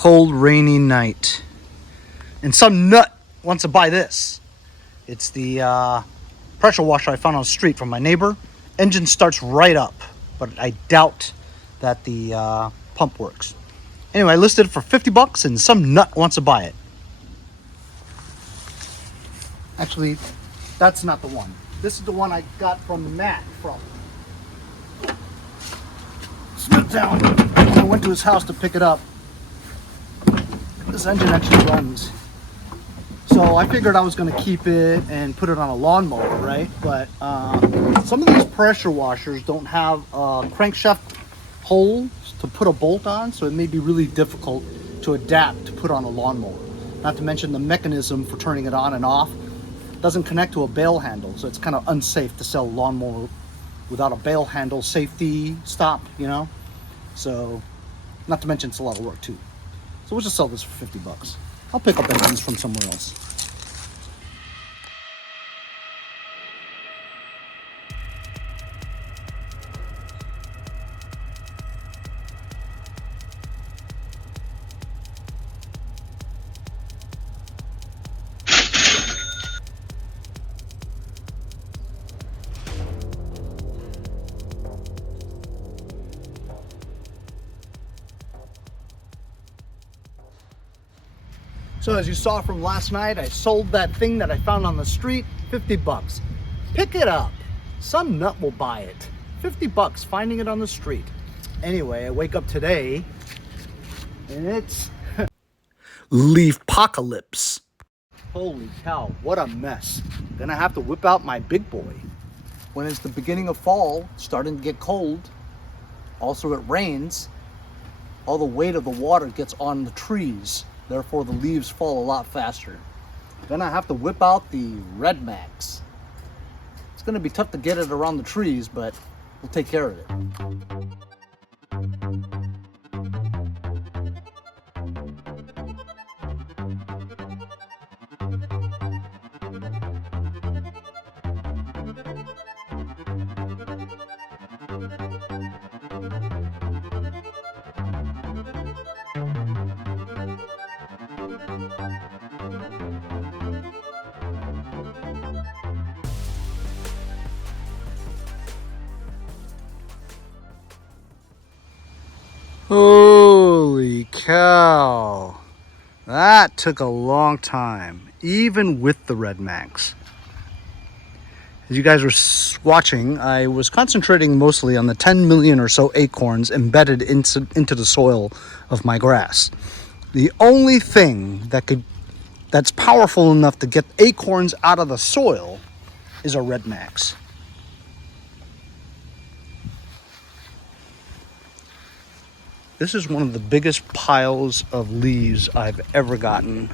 cold, rainy night. And some nut wants to buy this. It's the pressure washer I found on the street from my neighbor. Engine starts right up, but I doubt that the pump works. Anyway, I listed it for 50 bucks and some nut wants to buy it. Actually, that's not the one. This is the one I got from Matt from Smithtown. I went to his house to pick it up. This engine actually runs. So I figured I was going to keep it and put it on a lawnmower, right? But some of these pressure washers don't have a crankshaft hole to put a bolt on, so it may be really difficult to adapt to put on a lawnmower. Not to mention the mechanism for turning it on and off doesn't connect to a bail handle, so it's kind of unsafe to sell a lawnmower without a bail handle safety stop, you know? So, not to mention it's a lot of work too. So we'll just sell this for 50 bucks. I'll pick up engines from somewhere else. So as you saw from last night, I sold that thing that I found on the street, 50 bucks. Pick it up. Some nut will buy it. 50 bucks finding it on the street. Anyway, I wake up today and it's LEAF-POCALYPSE. Holy cow, what a mess. Gonna have to whip out my big boy. When it's the beginning of fall, starting to get cold, also it rains, all the weight of the water gets on the trees. Therefore, the leaves fall a lot faster. Then I have to whip out the REDMAX. It's going to be tough to get it around the trees, but we'll take care of it. Holy cow, that took a long time, even with the REDMAX. As you guys were watching, I was concentrating mostly on the 10 million or so acorns embedded into the soil of my grass. The only thing that's powerful enough to get acorns out of the soil is a REDMAX. This is one of the biggest piles of leaves I've ever gotten.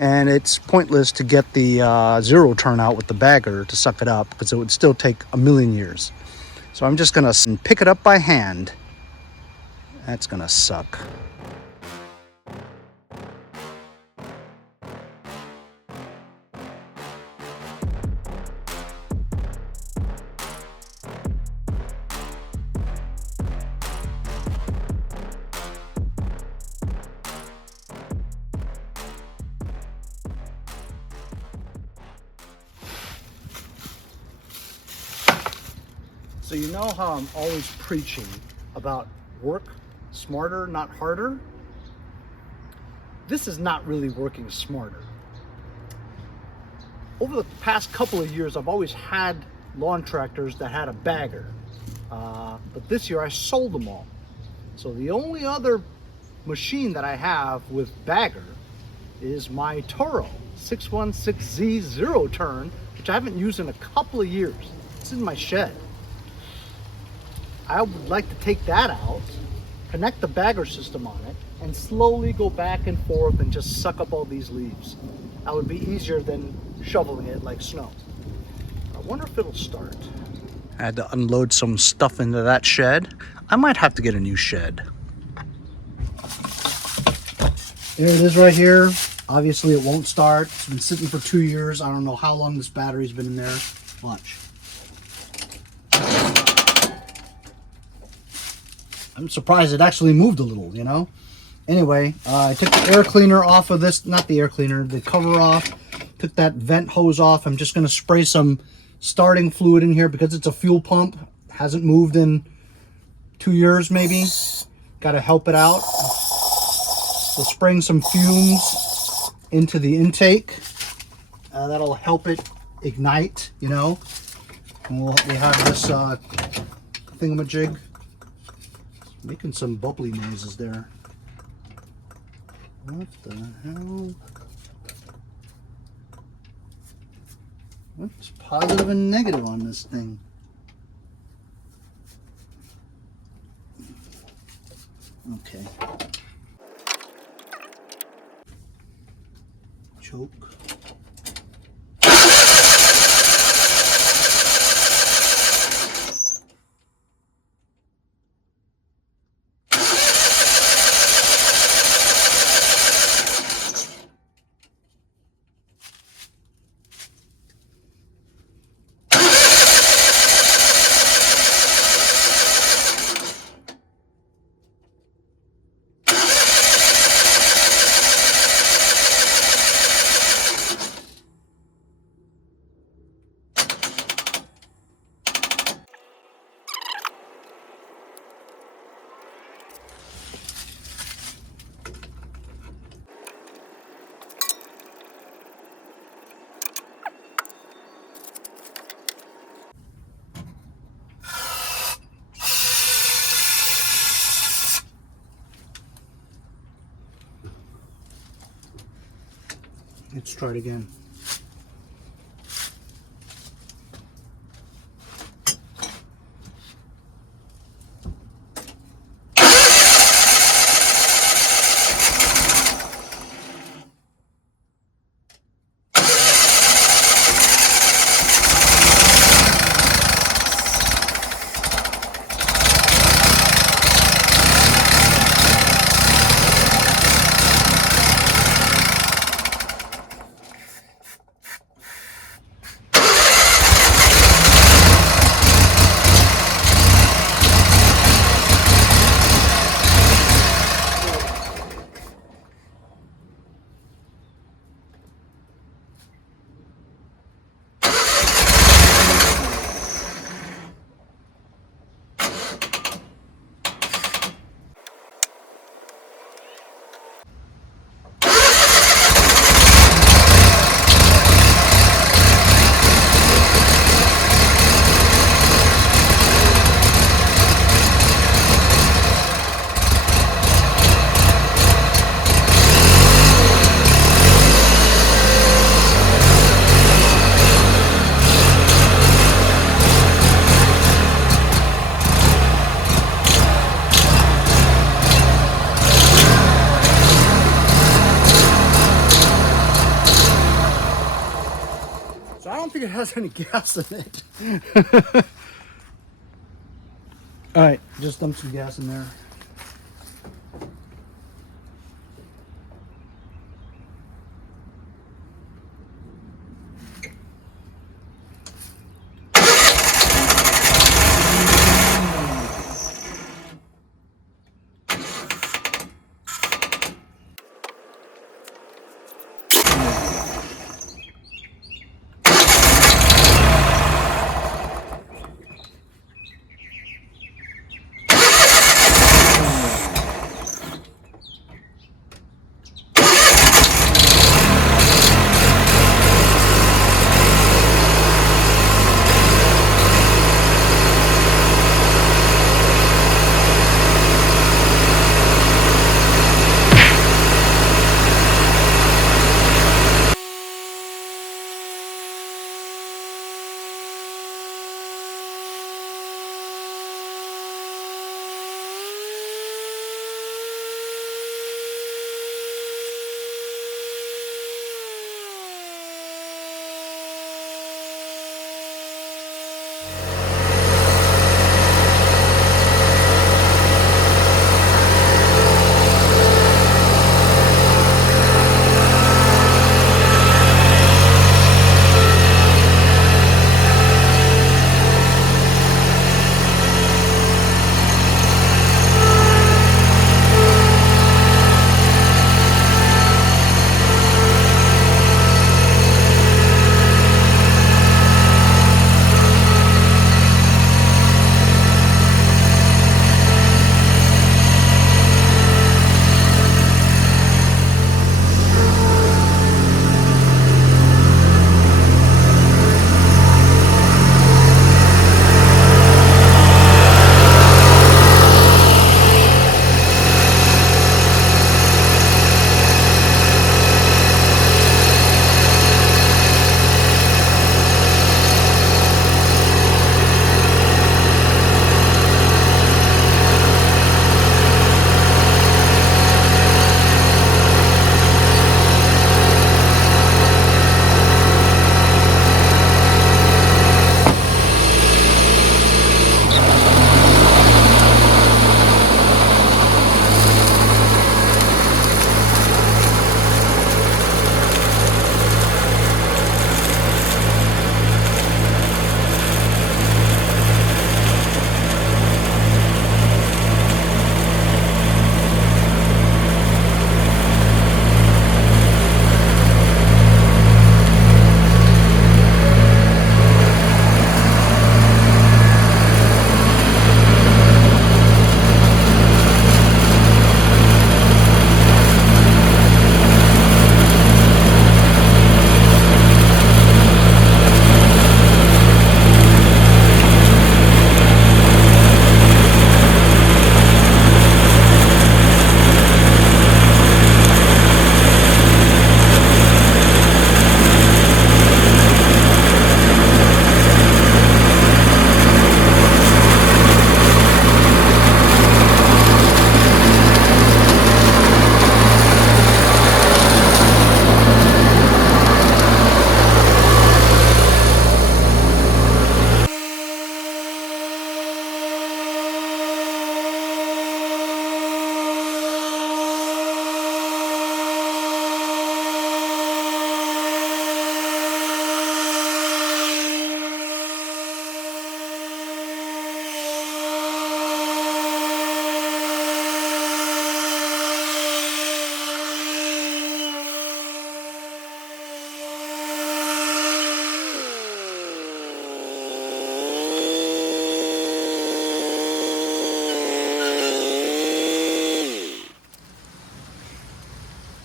And it's pointless to get the ZEROTURN out with the bagger to suck it up because it would still take a million years. So I'm just gonna pick it up by hand. That's gonna suck. So you know how I'm always preaching about work smarter, not harder? This is not really working smarter. Over the past couple of years, I've always had lawn tractors that had a bagger. But this year I sold them all. So the only other machine that I have with bagger is my Toro 616Z ZEROTURN, which I haven't used in a couple of years. It's in my shed. I would like to take that out, connect the bagger system on it, and slowly go back and forth and just suck up all these leaves. That would be easier than shoveling it like snow. I wonder if it'll start. I had to unload some stuff into that shed. I might have to get a new shed. There it is right here. Obviously it won't start. It's been sitting for 2 years. I don't know how long this battery's been in there. Watch. I'm surprised it actually moved a little, you know. Anyway, I took the air cleaner off of this, not the air cleaner, the cover off. Took that vent hose off. I'm just going to spray some starting fluid in here because it's a fuel pump. Hasn't moved in 2 years maybe. Got to help it out. So spraying some fumes into the intake. That'll help it ignite, you know. And we have this thingamajig. Making some bubbly noises there. What the hell? What's positive and negative on this thing? Okay. Choke. Let's try it again. I don't think it has any gas in it. All right, just dump some gas in there.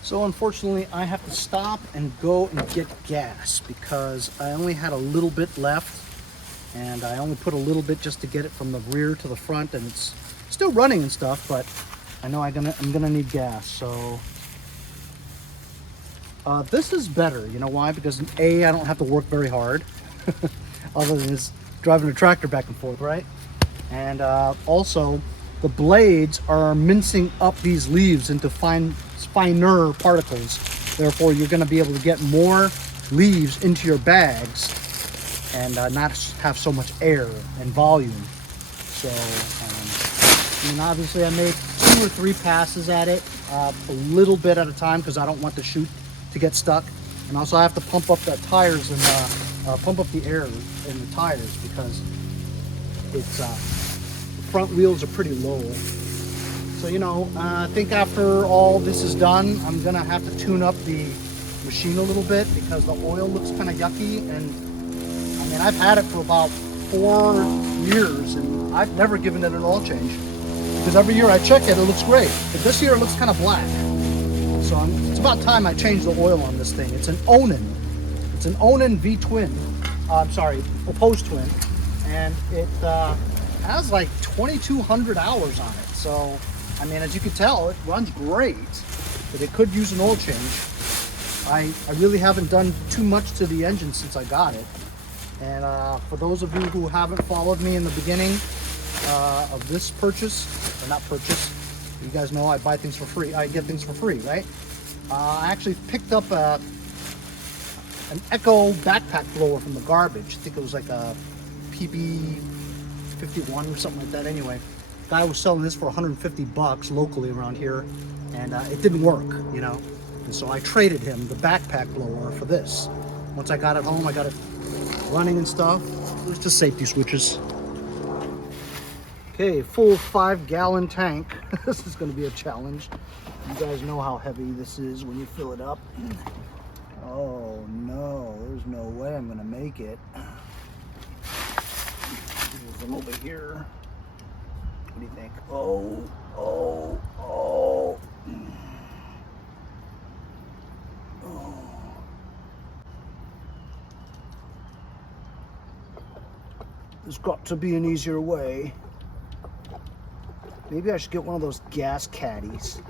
So unfortunately, I have to stop and go and get gas because I only had a little bit left, and I only put a little bit just to get it from the rear to the front, and it's still running and stuff, but I know I'm gonna need gas. So this is better. You know why? Because A, I don't have to work very hard, other than just driving a tractor back and forth, right? And also, the blades are mincing up these leaves into finer particles. Therefore, you're going to be able to get more leaves into your bags and not have so much air and volume. So, I mean, obviously I made 2 or 3 passes at it, a little bit at a time because I don't want the chute to get stuck. And also I have to pump up the tires and pump up the air in the tires because it's front wheels are pretty low. So, you know, I think after all this is done, I'm gonna have to tune up the machine a little bit because the oil looks kind of yucky. And I mean, I've had it for about 4 years and I've never given it an oil change because every year I check it, it looks great. But this year it looks kind of black. So it's about time I change the oil on this thing. It's an Onan. It's an Onan V-twin. I'm sorry, opposed twin. And it has like 2,200 hours on it. So, I mean, as you can tell, it runs great, but it could use an oil change. I really haven't done too much to the engine since I got it. And for those of you who haven't followed me in the beginning of this purchase, or not purchase, you guys know I buy things for free. I get things for free, right? I actually picked up an Echo backpack blower from the garbage. I think it was like a PB 51 or something like that. Anyway, guy was selling this for 150 bucks locally around here, and it didn't work, you know. And so I traded him the backpack blower for this. Once I got it home, I got it running and stuff. It was just safety switches. Okay, full 5-gallon tank. This is going to be a challenge. You guys know how heavy this is when you fill it up. Oh no, there's no way I'm going to make it. There's them over here. What do you think? Oh. There's got to be an easier way. Maybe I should get one of those gas caddies.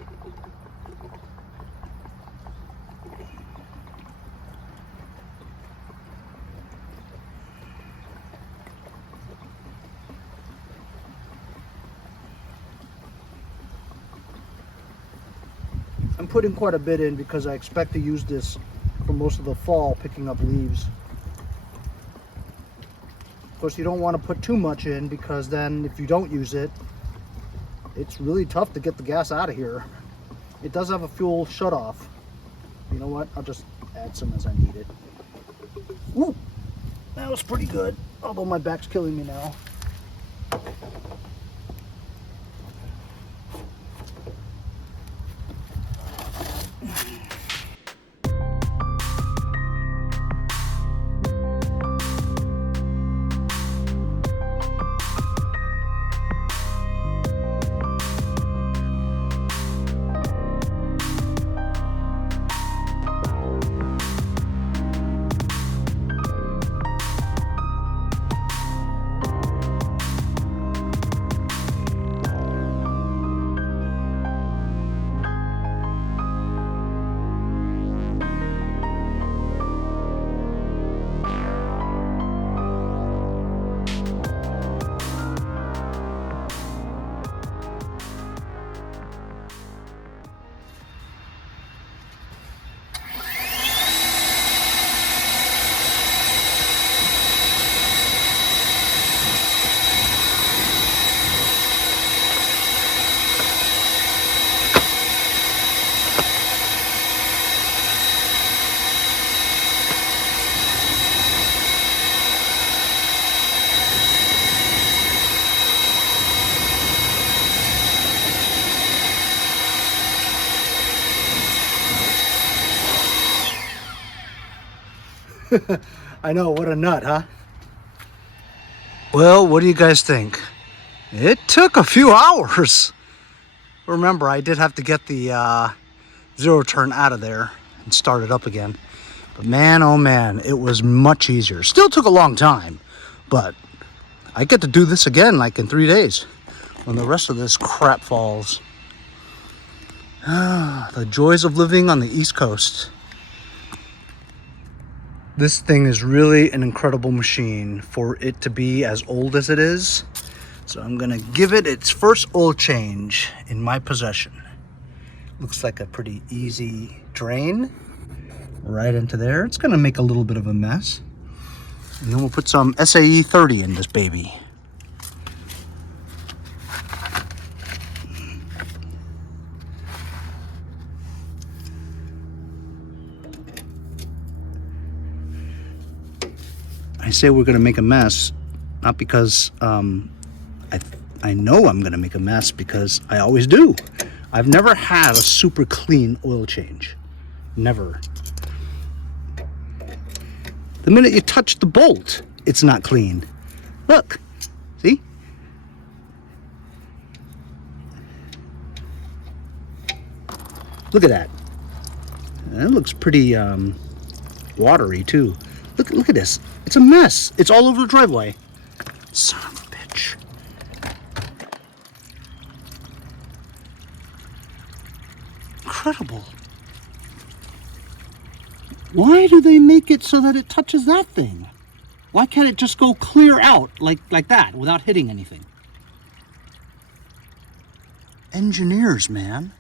I'm putting quite a bit in because I expect to use this for most of the fall, picking up leaves. Of course, you don't want to put too much in because then if you don't use it, it's really tough to get the gas out of here. It does have a fuel shutoff. You know what? I'll just add some as I need it. Woo! That was pretty good, although my back's killing me now. I know, what a nut, huh? Well, what do you guys think? It took a few hours. Remember, I did have to get the zero turn out of there and start it up again. But man, oh man, it was much easier. Still took a long time, but I get to do this again like in 3 days when the rest of this crap falls. The joys of living on the East Coast. This thing is really an incredible machine for it to be as old as it is. So I'm gonna give it its first oil change in my possession. Looks like a pretty easy drain right into there. It's gonna make a little bit of a mess. And then we'll put some SAE 30 in this baby. I say we're gonna make a mess, not because I know I'm gonna make a mess, because I always do. I've never had a super clean oil change. Never. The minute you touch the bolt, it's not clean. Look, see? Look at that. That looks pretty watery too. Look at this. It's a mess. It's all over the driveway. Son of a bitch. Incredible. Why do they make it so that it touches that thing? Why can't it just go clear out like that without hitting anything? Engineers, man.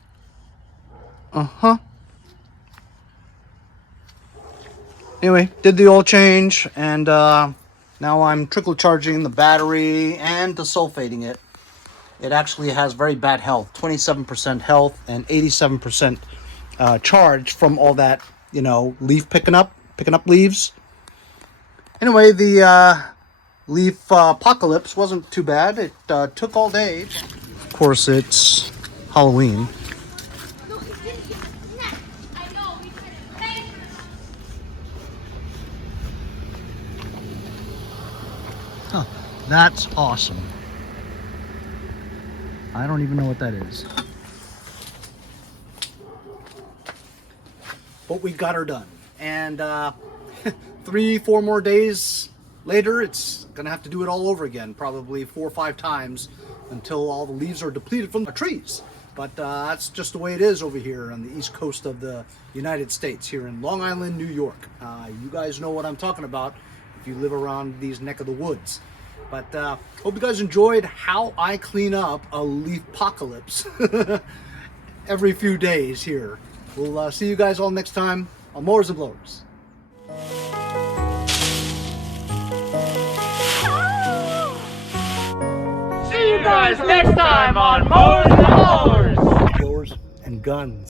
Uh-huh. Anyway, did the oil change, and now I'm trickle charging the battery and desulfating it. It actually has very bad health, 27% health and 87% charge from all that, you know, leaf picking up leaves. Anyway, the LEAF-POCALYPSE wasn't too bad. It took all day. Of course, it's Halloween. Huh, that's awesome. I don't even know what that is. But we got her done. And 3-4 more days later, it's gonna have to do it all over again, probably 4 or 5 times until all the leaves are depleted from the trees. But that's just the way it is over here on the east coast of the United States, here in Long Island, New York. You guys know what I'm talking about if you live around these neck of the woods. But hope you guys enjoyed how I clean up a LEAF-POCALYPSE every few days here. We'll see you guys all next time on Mowers and Blowers. See you guys next time on Mowers and Blowers. Blowers and guns.